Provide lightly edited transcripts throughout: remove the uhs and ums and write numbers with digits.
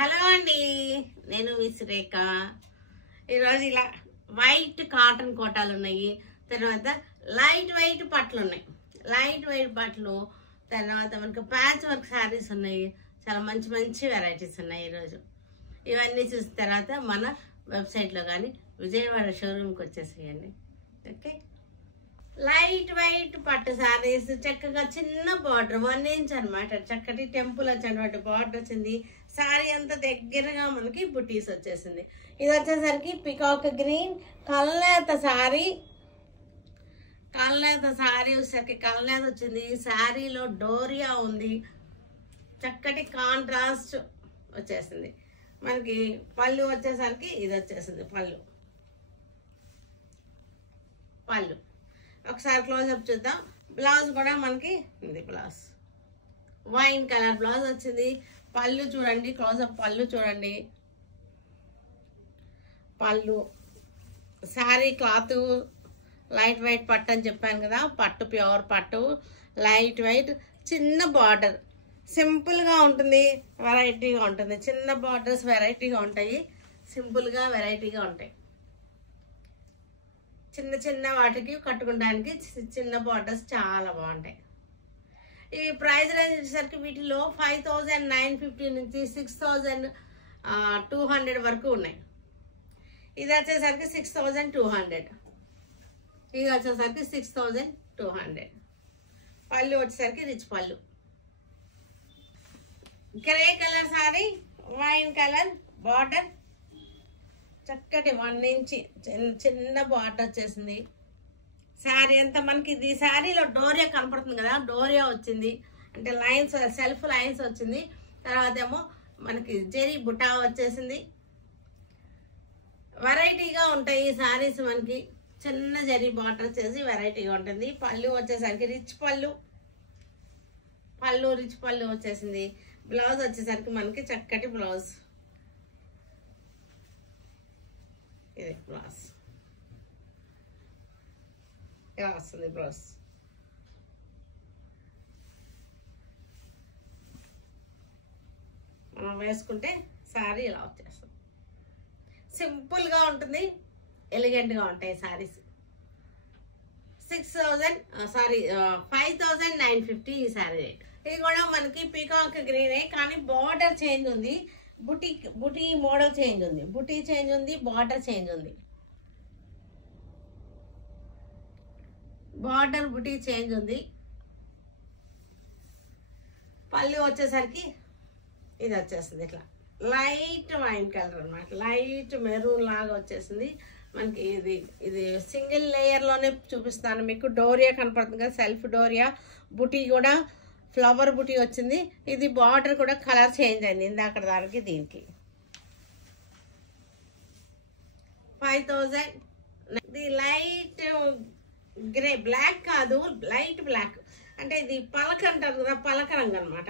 Hello అండి, నేను miss రేఖ. ఈరోజు ఇలా వైట్ కాటన్ కోటాలు ఉన్నాయి, తర్వాత లైట్ వెయిట్ పట్లు ఉన్నాయి. లైట్ వెయిట్ పట్లు తర్వాత మనకు ప్యాచ్ వర్క్ శారీస్ ఉన్నాయి. చాలా మంచి మంచి వెరైటీస్ ఉన్నాయి. ఈరోజు ఇవన్నీ చూసిన తర్వాత మన వెబ్సైట్లో కానీ విజయవాడ షోరూమ్కి వచ్చేసేయండి. ఓకే, లైట్ వైట్ పట్టు శారీస్, చక్కగా చిన్న బార్డర్ 1 ఇంచ్ అనమాట. చక్కటి టెంపుల్ వచ్చినటువంటి బార్డర్ వచ్చింది. శారీ అంతా దగ్గరగా మనకి బుటీస్ వచ్చేసింది. ఇది వచ్చేసరికి పికాక్ గ్రీన్ కల్నేత శారీ. కల్నేత శారీ వచ్చేసరికి కల్నేత వచ్చింది. శారీలో డోరియా ఉంది, చక్కటి కాంట్రాస్ట్ వచ్చేసింది. మనకి పళ్ళు వచ్చేసరికి ఇది వచ్చేసింది. పళ్ళు ఒకసారి క్లోజ్అప్ చూద్దాం. బ్లౌజ్ కూడా మనకి ఇది బ్లౌజ్ వైన్ కలర్ బ్లౌజ్ వచ్చింది. పళ్ళు చూడండి, క్లోజ్అప్ పళ్ళు చూడండి. పళ్ళు శారీ క్లాత్ లైట్ వెయిట్ పట్టు అని చెప్పాను కదా, పట్టు ప్యూర్ పట్టు లైట్ వెయిట్. చిన్న బార్డర్ సింపుల్గా ఉంటుంది, వెరైటీగా ఉంటుంది. చిన్న బార్డర్స్ వెరైటీగా ఉంటాయి, సింపుల్గా వెరైటీగా ఉంటాయి. చిన్న చిన్న వాటికి కట్టుకోవడానికి చిన్న బార్డర్స్ చాలా బాగుంటాయి. ఈ ప్రైస్ రేంజ్ వచ్చేసరికి వీటిలో 5950 నుంచి 6200 వరకు ఉన్నాయి. ఇది వచ్చేసరికి 6200, ఇది వచ్చేసరికి 6200. పళ్ళు వచ్చేసరికి రిచ్ పళ్ళు. Grey colour sorry, wine colour border, చక్కటి 1 ఇంచ్ చిన్న బార్డర్ వచ్చేసింది. శారీ అంతా మనకి ఇది శారీలో డోరియా కనపడుతుంది కదా, డోరియా వచ్చింది. అంటే లైన్స్ సెల్ఫ్ లైన్స్ వచ్చింది. తర్వాత ఏమో మనకి జెరీ బుటా వచ్చేసింది. వెరైటీగా ఉంటాయి ఈ శారీస్. మనకి చిన్న జెరీ బార్డర్ వచ్చేసి వెరైటీగా ఉంటుంది. పళ్ళు వచ్చేసరికి రిచ్ పళ్ళు రిచ్ పళ్ళు వచ్చేసింది. బ్లౌజ్ వచ్చేసరికి మనకి చక్కటి బ్లౌజ్. ఇది బ్లౌజ్ ఇలా వస్తుంది. బ్లౌజ్ మనం వేసుకుంటే శారీ ఇలా వచ్చేస్తుంది. సింపుల్గా ఉంటుంది, ఎలిగెంట్గా ఉంటాయి శారీస్. 5950 ఈ శారీ రేట్. ఇది కూడా మనకి పీకాక్ గ్రీనే, కానీ బార్డర్ చేంజ్ ఉంది. బుటీ మోడల్ చేంజ్ ఉంది, బుటీ చేంజ్ ఉంది, బార్డర్ చేంజ్ ఉంది. బార్డర్ బుటీ చేంజ్ ఉంది. పళ్ళు వచ్చేసరికి ఇది వచ్చేస్తుంది ఇట్లా లైట్ వైన్ కలర్ అనమాట, లైట్ మెరూన్ లాగా వచ్చేసింది మనకి. ఇది సింగిల్ లేయర్లోనే చూపిస్తాను మీకు. డోరియా కనపడుతుంది కదా, సెల్ఫ్ డోరియా. బుటీ కూడా ఫ్లవర్ బుటీ వచ్చింది. ఇది బార్డర్ కూడా కలర్ చేంజ్ అయింది ఇందాక దానికి దీనికి. 5000. ఇది లైట్ గ్రే, బ్లాక్ కాదు, లైట్ బ్లాక్. అంటే ఇది పలక అంటారు కదా, పలక రంగు అనమాట.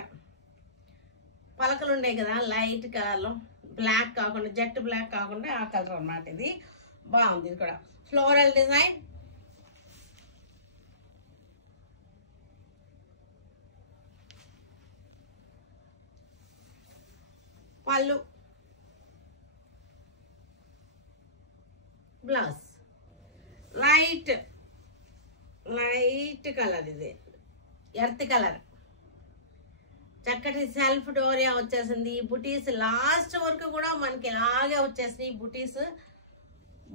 పలకలు ఉన్నాయి కదా లైట్ కలర్లో, బ్లాక్ కాకుండా జెట్ బ్లాక్ కాకుండా ఆ కలర్ అనమాట. ఇది బాగుంది. ఇది కూడా ఫ్లోరల్ డిజైన్. పళ్ళు, బ్లౌజ్ లైట్ కలర్, ఇది ఎర్త్ కలర్. చక్కటి సెల్ఫ్ డోరియా వచ్చేసింది. బుటీస్ లాస్ట్ వరకు కూడా మనకి ఇలాగే వచ్చేసినాయి బుటీస్.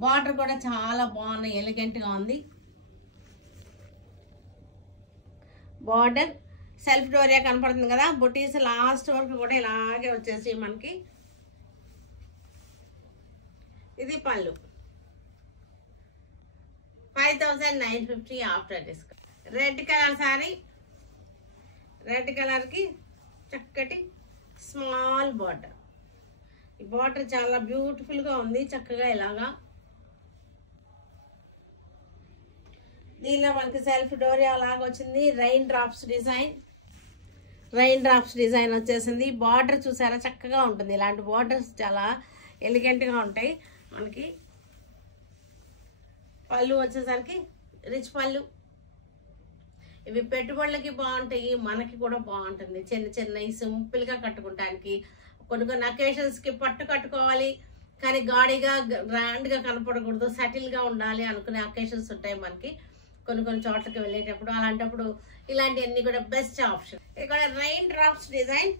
బార్డర్ కూడా చాలా బాగున్నాయి, ఎలిగెంట్గా ఉంది. బార్డర్ సెల్ఫ్ డోరియా కనపడుతుంది కదా, బుటీస్ లాస్ట్ వరకు కూడా ఇలాగే వచ్చేసి మనకి. ఇది పళ్ళు 5950 after discount. Red colour sorry, red కలర్కి చక్కటి స్మాల్ బార్డర్. ఈ బార్డర్ చాలా బ్యూటిఫుల్గా ఉంది, చక్కగా ఇలాగా. దీనిలో మనకి సెల్ఫ్ డోరియా లాగా వచ్చింది. రైన్ డ్రాప్స్ డిజైన్ వచ్చేసింది. బార్డర్ చూసారా చక్కగా ఉంటుంది. ఇలాంటి బార్డర్స్ చాలా ఎలిగెంట్గా ఉంటాయి మనకి. పళ్ళు వచ్చేసరికి రిచ్ పళ్ళు. ఇవి పెట్టుబడులకి బాగుంటాయి, మనకి కూడా బాగుంటుంది. చిన్న చిన్న సింపుల్గా కట్టుకుంటానికి కొన్ని కొన్ని అకేషన్స్కి పట్టు కట్టుకోవాలి కానీ గాడిగా గ్రాండ్గా కనపడకూడదు, సటిల్గా ఉండాలి అనుకునే అకేషన్స్ ఉంటాయి మనకి కొన్ని కొన్ని చోట్లకి వెళ్ళేటప్పుడు. అలాంటప్పుడు ఇలాంటివన్నీ కూడా బెస్ట్ ఆప్షన్. ఇక్కడ రైన్ డ్రాప్స్ డిజైన్,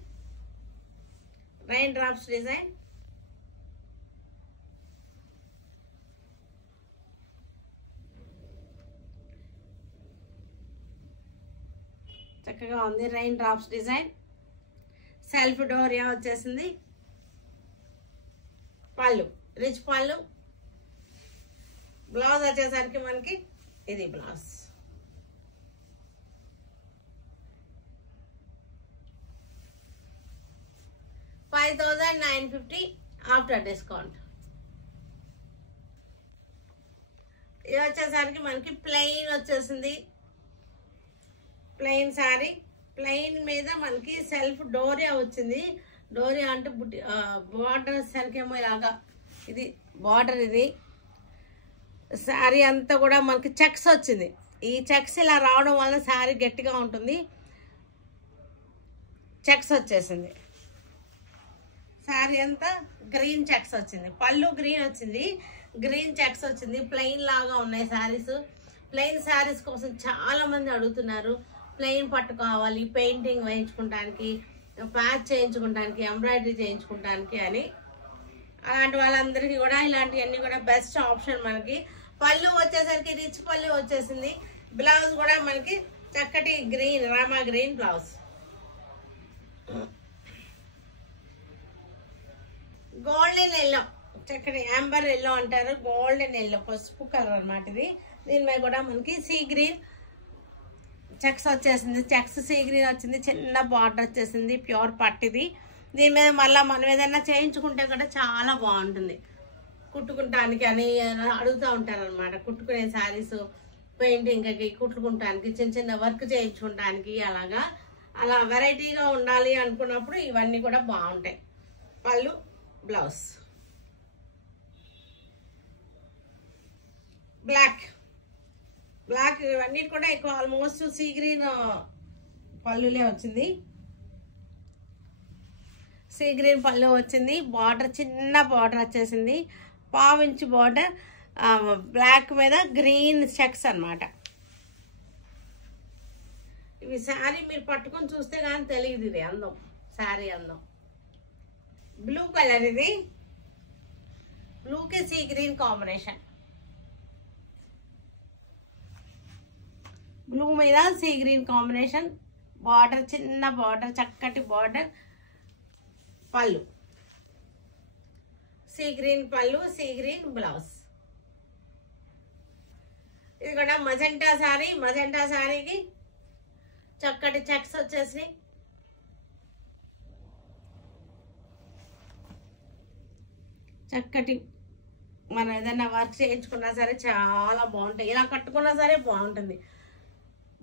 చక్కగా ఉంది. Rain drops design, self doria వచ్చేసింది. పళ్ళు రిచ్ పళ్ళు. బ్లౌజ్ వచ్చేసరికి మనకి ఇది బ్లౌజ్. $5,950 after discount. ఇది వచ్చేసరికి మనకి ప్లెయిన్ వచ్చేసింది. ప్లెయిన్ శారీ, ప్లెయిన్ మీద మనకి సెల్ఫ్ డోరియా వచ్చింది. డోరియా అంటే బార్డర్ సరికేమో ఇలాగా ఇది బార్డర్. ఇది శారీ అంతా కూడా మనకి చెక్స్ వచ్చింది. ఈ చెక్స్ ఇలా రావడం వల్ల శారీ గట్టిగా ఉంటుంది. చెక్స్ వచ్చేసింది. శారీ అంతా గ్రీన్ చెక్స్ వచ్చింది. పళ్ళు గ్రీన్ వచ్చింది, గ్రీన్ చెక్స్ వచ్చింది. ప్లెయిన్ లాగా ఉన్నాయి శారీస్. ప్లెయిన్ శారీస్ కోసం చాలా మంది అడుగుతున్నారు. ప్లెయిన్ పట్టు కావాలి, పెయింటింగ్ వేయించుకోవడానికి, ప్యాచ్ చేయించుకోవడానికి, ఎంబ్రాయిడరీ చేయించుకోవడానికి అని. అలాంటి వాళ్ళందరికీ కూడా ఇలాంటివన్నీ కూడా బెస్ట్ ఆప్షన్ మనకి. పళ్ళు వచ్చేసరికి రిచ్ పళ్ళు వచ్చేసింది. బ్లౌజ్ కూడా మనకి చక్కటి green, Rama green blouse. Golden yellow, చక్కటి యాంబర్ ఎల్లో అంటారు, గోల్డెన్ ఎల్లో పసుపు కలర్ అనమాట ఇది. దీని మీద కూడా మనకి సీ గ్రీన్ చెక్స్ వచ్చేసింది. చెక్స్ సీ గ్రీన్ వచ్చింది. చిన్న బార్డర్ వచ్చేసింది. ప్యూర్ పట్టిది. దీని మీద మళ్ళీ మనం ఏదైనా చేయించుకుంటే కూడా చాలా బాగుంటుంది. కుట్టుకుంటానికి అని అడుగుతూ ఉంటారు అనమాట. కుట్టుకునే శారీస్ పెయింటింగ్కి, కుట్టుకుంటానికి, చిన్న చిన్న వర్క్ చేయించుకుంటానికి అలా వెరైటీగా ఉండాలి అనుకున్నప్పుడు ఇవన్నీ కూడా బాగుంటాయి. పళ్ళు బ్లౌజ్. బ్లాక్ ఇవన్నీ కూడా ఎక్కువ ఆల్మోస్ట్ సీ గ్రీన్ పళ్ళులే వచ్చింది. సీ గ్రీన్ పళ్ళు వచ్చింది. బార్డర్ చిన్న బార్డర్ వచ్చేసింది. 1/2 ఇంచ్ బార్డర్, బ్లాక్ మీద గ్రీన్ చెక్స్ అన్నమాట. ఇవి శారీ మీరు పట్టుకొని చూస్తే కానీ తెలియదు ఇది అందం, శారీ అందం. బ్లూ కలర్, ఇది బ్లూకి సీ గ్రీన్ కాంబినేషన్. బ్లూ మీద సీ గ్రీన్ కాంబినేషన్. బార్డర్ చిన్న బార్డర్, చక్కటి బార్డర్. పళ్ళు సీ గ్రీన్ పళ్ళు, సీ గ్రీన్ బ్లౌజ్. ఇది కూడా మజెంటా శారీ. మజెంటా శారీకి చక్కటి చెక్స్ వచ్చేసి చక్కటి మనం ఏదైనా వర్క్ చేయించుకున్నా సరే చాలా బాగుంటాయి. ఇలా కట్టుకున్నా సరే బాగుంటుంది.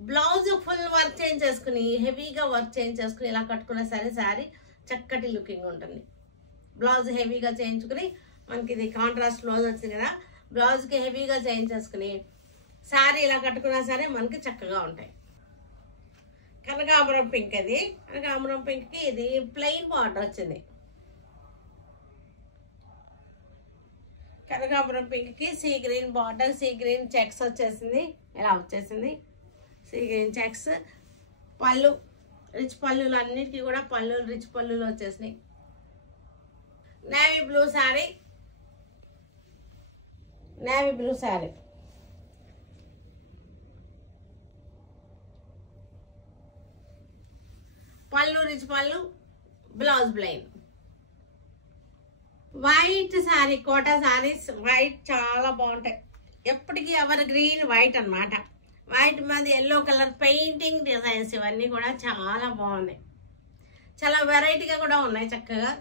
బ్లౌజ్ ఫుల్ వర్క్ చేయించేసుకుని, హెవీగా వర్క్ చేయించేసుకుని ఇలా కట్టుకున్నా సరే శారీ చక్కటి లుకింగ్ ఉంటుంది. బ్లౌజ్ హెవీగా చేయించుకుని, మనకి ఇది కాంట్రాస్ట్ బ్లౌజ్ వచ్చింది కదా, బ్లౌజ్కి హెవీగా చేయించేసుకుని శారీ ఇలా కట్టుకున్నా సరే మనకి చక్కగా ఉంటాయి. కనకాంబరం పింక్. అది కనకాంబరం పింక్కి ఇది ప్లెయిన్ బార్డర్ వచ్చింది. కనకాంబరం పింక్కి sea green border, sea green checks వచ్చేసింది. ఇలా వచ్చేసింది సీ గ్రీన్ చెక్స్. పళ్ళు రిచ్ పళ్ళులు, అన్నిటికీ కూడా పళ్ళులు రిచ్ పళ్ళులు వచ్చేసినాయి. Navy blue sari, navy blue sari. పళ్ళు రిచ్ పళ్ళు, blouse plain. White sari, Kota saris white చాలా బాగుంటాయి. ఎప్పటికీ ఎవర్ గ్రీన్ వైట్ అన్నమాట. వైట్ మీద ఎల్లో కలర్ పెయింటింగ్ డిజైన్స్, ఇవన్నీ కూడా చాలా బాగున్నాయి. చాలా వెరైటీగా కూడా ఉన్నాయి. చక్కగా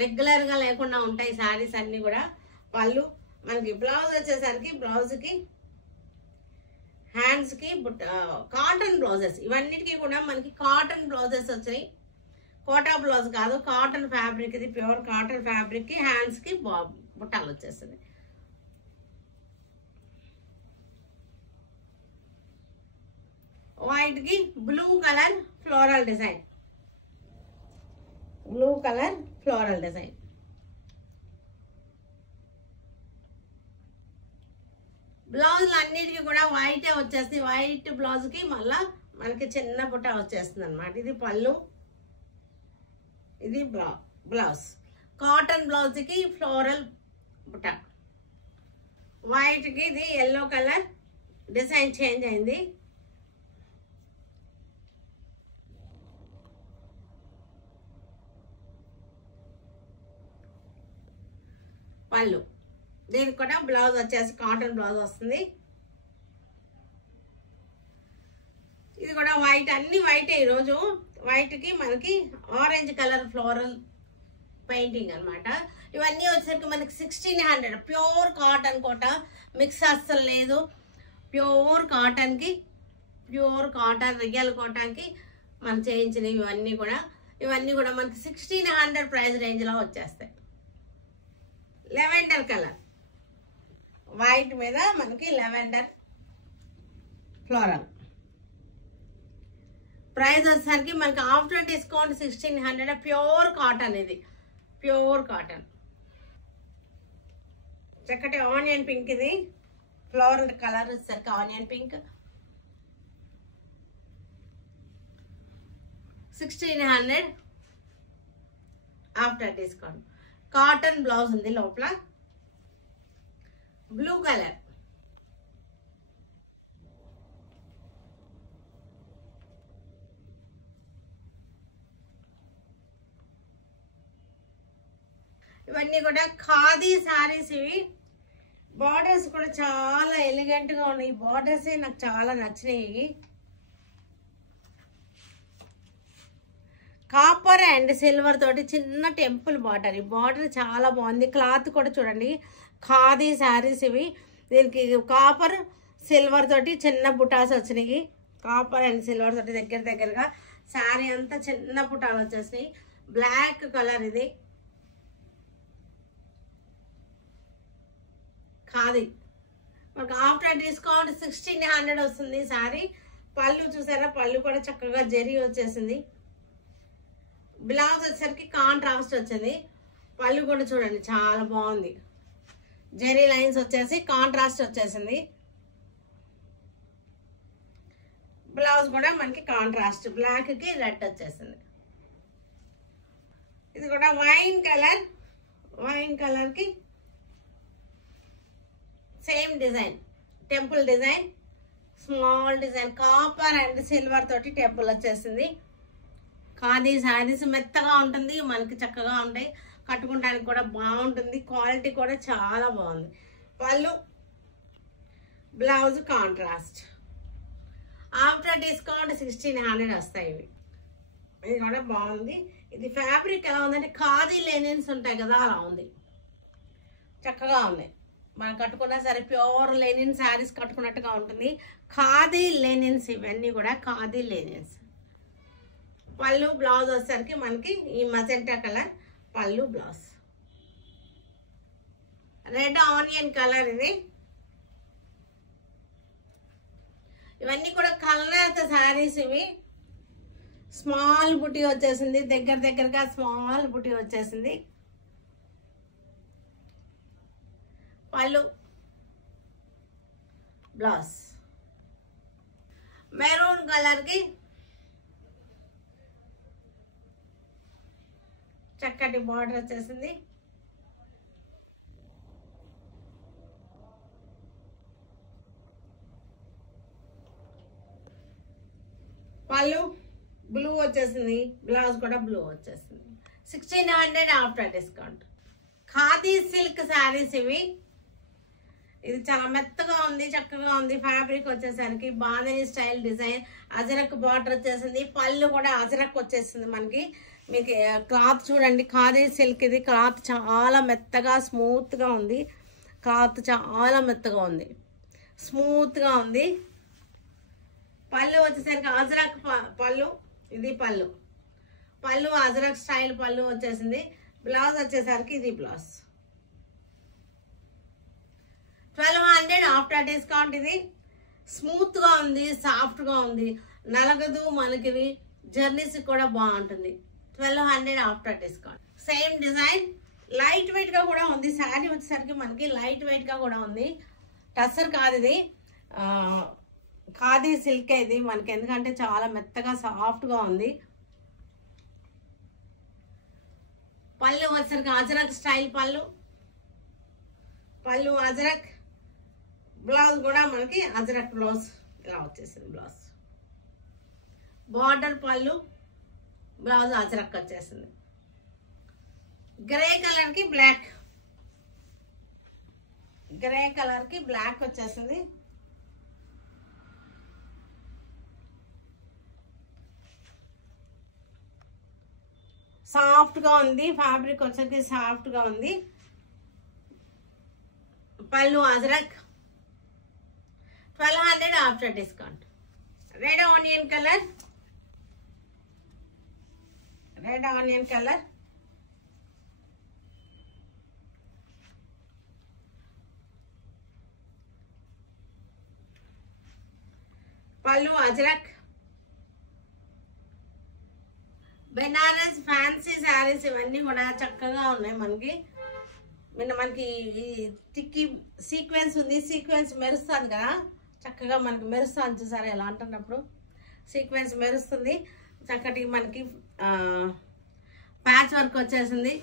రెగ్యులర్గా లేకుండా ఉంటాయి శారీస్ అన్నీ కూడా. పళ్ళు మనకి బ్లౌజ్ వచ్చేసరికి బ్లౌజ్కి హ్యాండ్స్కి కాటన్ బ్లౌజెస్, ఇవన్నిటికీ కూడా మనకి కాటన్ బ్లౌజెస్ వచ్చాయి. కోటా బ్లౌజ్ కాదు, కాటన్ ఫ్యాబ్రిక్. ఇది ప్యూర్ కాటన్ ఫ్యాబ్రిక్కి హ్యాండ్స్కి బుట్టాలు వచ్చేస్తుంది. వైట్కి blue colour floral design, blue colour floral design. బ్లౌజులు అన్నిటికీ కూడా వైటే వచ్చేస్తుంది. వైట్ బ్లౌజ్కి మళ్ళా మనకి చిన్న బుట్ట వచ్చేస్తుంది అనమాట. ఇది పళ్ళు, ఇది బ్లౌజ్. కాటన్ బ్లౌజ్కి ఫ్లోరల్ బుట్ట. వైట్కి ఇది ఎల్లో కలర్ డిజైన్ చేంజ్ అయింది. పళ్ళు, దీనికి కూడా బ్లౌజ్ వచ్చేసి కాటన్ బ్లౌజ్ వస్తుంది. ఇది కూడా వైట్, అన్ని వైటే ఈరోజు. వైట్కి మనకి ఆరెంజ్ కలర్ ఫ్లోరల్ పెయింటింగ్ అనమాట. ఇవన్నీ వచ్చేసరికి మనకి 1600 ప్యూర్ కాటన్ కోట, మిక్స్ అస్సలు లేదు. ప్యూర్ కాటన్కి, ప్యూర్ కాటన్ రియల్ కాటన్కి మనం చేయించినవి ఇవన్నీ కూడా మనకి 1600 ప్రైస్ రేంజ్లో వచ్చేస్తాయి. లెవెండర్ కలర్, వైట్ మీద మనకి లెవెండర్ ఫ్లోరల్. ప్రైస్ వచ్చేసరికి మనకి ఆఫ్టర్ డిస్కౌంట్ 1600. ప్యూర్ కాటన్, ఇది ప్యూర్ కాటన్. చక్కటి ఆనియన్ పింక్, ఇది ఫ్లోరల్ కలర్ వచ్చేసరికి onion pink. 1600 after discount. Cotton blouse ఉంది లోపల. బ్లూ కలర్, ఇవన్నీ కూడా ఖాదీ సారీస్. ఇవి బార్డర్స్ కూడా చాలా ఎలిగెంట్ గా ఉన్నాయి. బార్డర్స్ నాకు చాలా నచ్చినాయి. కాపర్ అండ్ సిల్వర్ తోటి చిన్న టెంపుల్ బార్డర్. ఈ బార్డర్ చాలా బాగుంది. క్లాత్ కూడా చూడండి, ఖాదీ శారీస్ ఇవి. దీనికి కాపర్ సిల్వర్ తోటి చిన్న బుటాస్ వచ్చినాయి. కాపర్ అండ్ సిల్వర్ తోటి దగ్గరగా శారీ అంతా చిన్న బుటాలు వచ్చేసినాయి. బ్లాక్ కలర్, ఇది ఖాదీ. మనకు ఆఫ్టర్ డిస్కౌంట్ 1600 వస్తుంది శారీ. పళ్ళు చూసారా, పళ్ళు కూడా చక్కగా జరీ వచ్చేసింది. బ్లౌజ్ వచ్చేసరికి కాంట్రాస్ట్ వచ్చింది. పళ్ళు కూడా చూడండి చాలా బాగుంది. జెరీ లైన్స్ వచ్చేసి కాంట్రాస్ట్ వచ్చేసింది. బ్లౌజ్ కూడా మనకి కాంట్రాస్ట్, బ్లాక్ కి రెడ్ వచ్చేసింది. ఇది కూడా వైన్ కలర్, వైన్ కలర్ కి same design, temple design, small design. Copper and silver తోటి టెంపుల్ వచ్చేసింది. ఖాదీ శారీస్ మెత్తగా ఉంటుంది, మనకి చక్కగా ఉంటాయి. కట్టుకోవడానికి కూడా బాగుంటుంది. క్వాలిటీ కూడా చాలా బాగుంది. పళ్ళు, బ్లౌజ్ కాంట్రాస్ట్. ఆఫ్టర్ డిస్కౌంట్ 1600 వస్తాయి ఇవి. ఇది కూడా బాగుంది. ఇది ఫ్యాబ్రిక్ ఎలా ఉందంటే ఖాదీ లెనిన్స్ ఉంటాయి కదా, అలా ఉంది. చక్కగా ఉంది. మనం కట్టుకున్నా సరే ప్యూర్ లెనిన్ శారీస్ కట్టుకున్నట్టుగా ఉంటుంది. ఖాదీ లెనిన్స్, ఇవన్నీ కూడా ఖాదీ లెనిన్స్. పళ్ళు, బ్లౌజ్ వచ్చేసరికి మనకి ఈ మజెంటా కలర్ పళ్ళు, బ్లౌజ్. రెడ్ ఆనియన్ కలర్ ఇది. ఇవన్నీ కూడా కలర్ శారీస్ ఇవి. స్మాల్ బుటీ వచ్చేసింది, దగ్గరగా స్మాల్ బుటీ వచ్చేసింది. పళ్ళు, బ్లౌజ్. మెరూన్ కలర్ కి చక్కటి బార్డర్ వచ్చేసింది. పళ్ళు బ్లూ వచ్చేసింది, బ్లౌజ్ కూడా బ్లూ వచ్చేసింది. 1600 after discount. Khadi silk saris ఇవి. ఇది చాలా మెత్తగా ఉంది, చక్కగా ఉంది. ఫ్యాబ్రిక్ వచ్చేసరికి bandhani style design, ajrakh border వచ్చేసింది. పళ్ళు కూడా అజరక్ వచ్చేసింది మనకి. మీకు క్లాత్ చూడండి, ఖాదీ సిల్క్ ఇది. క్లాత్ చాలా మెత్తగా స్మూత్గా ఉంది. క్లాత్ చాలా మెత్తగా ఉంది, స్మూత్గా ఉంది. పళ్ళు వచ్చేసరికి అజరక్ పళ్ళు, ఇది పళ్ళు. పళ్ళు అజరక్ స్టైల్ పళ్ళు వచ్చేసింది. బ్లౌజ్ వచ్చేసరికి ఇది బ్లౌజ్. 1200 after discount. ఇది స్మూత్ గా ఉంది, సాఫ్ట్ గా ఉంది, నలగదు మనకి. జర్నీస్ కూడా బాగుంటుంది. 1200 after discount. Same design, light weight గా కూడా ఉంది. శారీ వచ్చేసరికి మనకి లైట్ వెయిట్ గా కూడా ఉంది. టసర్ కాదు ఇది, ఖాదీ సిల్క్ ఇది మనకి, ఎందుకంటే చాలా మెత్తగా సాఫ్ట్ గా ఉంది. పళ్ళు వచ్చేసరికి అజరక్ స్టైల్ పళ్ళు, పళ్ళు అజరక్, బ్లౌజ్ కూడా మనకి అజరక్ బ్లౌజ్ ఇలా వచ్చేసింది. బ్లౌజ్ బార్డర్ పళ్ళు, బ్లౌజ్ అజరక్ వచ్చేసింది. గ్రే కలర్ కి బ్లాక్, గ్రే కలర్ కి బ్లాక్ వచ్చేసింది. సాఫ్ట్ గా ఉంది, ఫ్యాబ్రిక్ వచ్చేసరికి సాఫ్ట్ గా ఉంది. పళ్ళు ajrakh 1200 after discount. Red onion colour, red onion colour, పళ్ళు అజరక్. బెనారస్ ఫ్యాన్సీ శారీస్ ఇవన్నీ కూడా చక్కగా ఉన్నాయి మనకి. మనకి టిక్కీ సీక్వెన్స్ ఉంది, సీక్వెన్స్ మెరుస్తుంది కదా, చక్కగా మనకి మెరుస్తుంది. చూసారా ఎలా అంటున్నప్పుడు సీక్వెన్స్ మెరుస్తుంది. చక్కటి మనకి ప్యాచ్ వర్క్ వచ్చేసింది,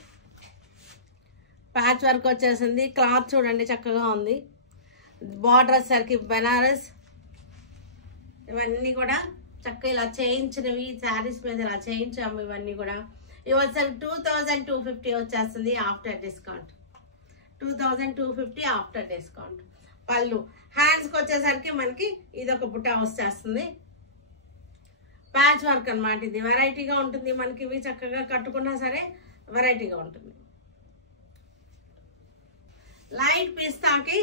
ప్యాచ్ వర్క్ వచ్చేసింది. క్లాత్ చూడండి చక్కగా ఉంది. బార్డర్ వచ్చేసరికి బెనారస్, ఇవన్నీ కూడా చక్కగా ఇలా చేయించినవి శారీస్ మీద ఇలా చేయించాము. ఇవన్నీ కూడా ఇవి వచ్చేసరికి 2250 వచ్చేస్తుంది ఆఫ్టర్ డిస్కౌంట్. 2250 after discount. పళ్ళు హ్యాండ్స్కి వచ్చేసరికి మనకి ఇది ఒక బుట్ట వచ్చేస్తుంది. ప్యాచ్ వర్క్ అనమాట. ఇది వెరైటీగా ఉంటుంది మనకి. ఇవి చక్కగా కట్టుకున్నా సరే వెరైటీగా ఉంటుంది. లైట్ పిస్తాకి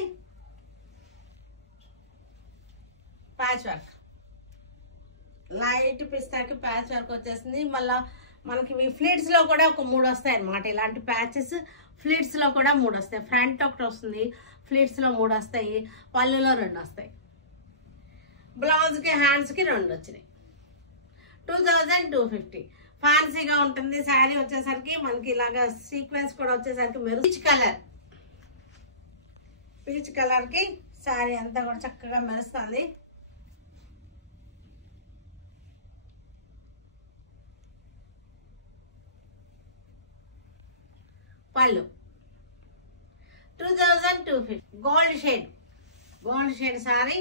ప్యాచ్ వర్క్, లైట్ పిస్తాకి ప్యాచ్ వర్క్ వచ్చేసింది. మళ్ళా మనకి ఫ్లీట్స్ లో కూడా ఒక 3 వస్తాయి అనమాట. ఇలాంటి ప్యాచెస్ ఫ్లీట్స్ లో కూడా 3 వస్తాయి. ఫ్రంట్ ఒకటి వస్తుంది, ఫ్లీట్స్ లో 3 వస్తాయి, పళ్ళులో 2 వస్తాయి. బ్లౌజ్ కి హ్యాండ్స్ కి 2 వచ్చినాయి. 2250. ఫ్యాన్సీగా ఉంటుంది శారీ వచ్చేసరికి మనకి. ఇలాగా సీక్వెన్స్ కూడా వచ్చేసరికి పీచ్ కలర్, పీచ్ కలర్ కి శారీ అంతా కూడా చక్కగా మెరుస్తుంది. పళ్ళు 2250. Gold shade, gold shade sari.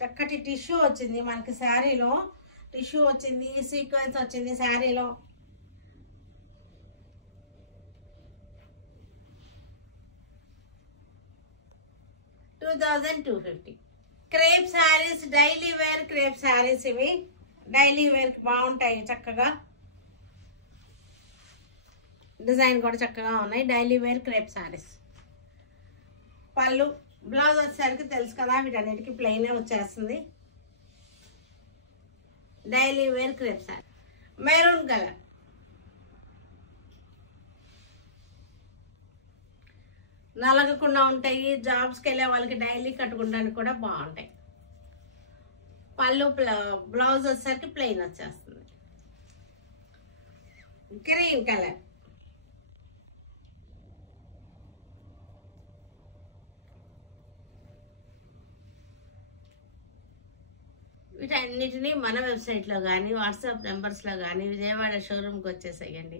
చక్కటి టిష్యూ వచ్చింది మనకి శారీలో, టిష్యూ వచ్చింది, సీక్వెన్స్ వచ్చింది శారీలో. $2250. Crepe saris, daily wear crepe saris. ఇవి డైలీ వేర్ బాగుంటాయి చక్కగా. డిజైన్ కూడా చక్కగా ఉన్నాయి. Daily wear crepe saris. పళ్ళు బ్లౌజ్ వచ్చేసరికి తెలుసు కదా, వీటన్నిటికీ ప్లెయిన్ వచ్చేస్తుంది. Daily wear crepe sari. Maroon colour, నలగకుండా ఉంటాయి. జాబ్స్కి వెళ్ళే వాళ్ళకి డైలీ కట్టుకోవడానికి కూడా బాగుంటాయి. పళ్ళు బ్లౌజ్ వచ్చేసరికి ప్లెయిన్ వచ్చేస్తుంది. గ్రీన్ కలర్, వీటన్నిటినీ మన వెబ్సైట్లో కానీ వాట్సాప్ నెంబర్స్లో కానీ విజయవాడ షోరూమ్కి వచ్చేసేయండి.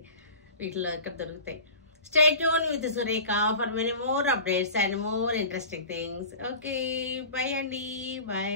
వీటిలో ఇక్కడ దొరుకుతాయి. Stay tune with Surekha for many more updates and more interesting things. Okay, bye అండి, బాయ్.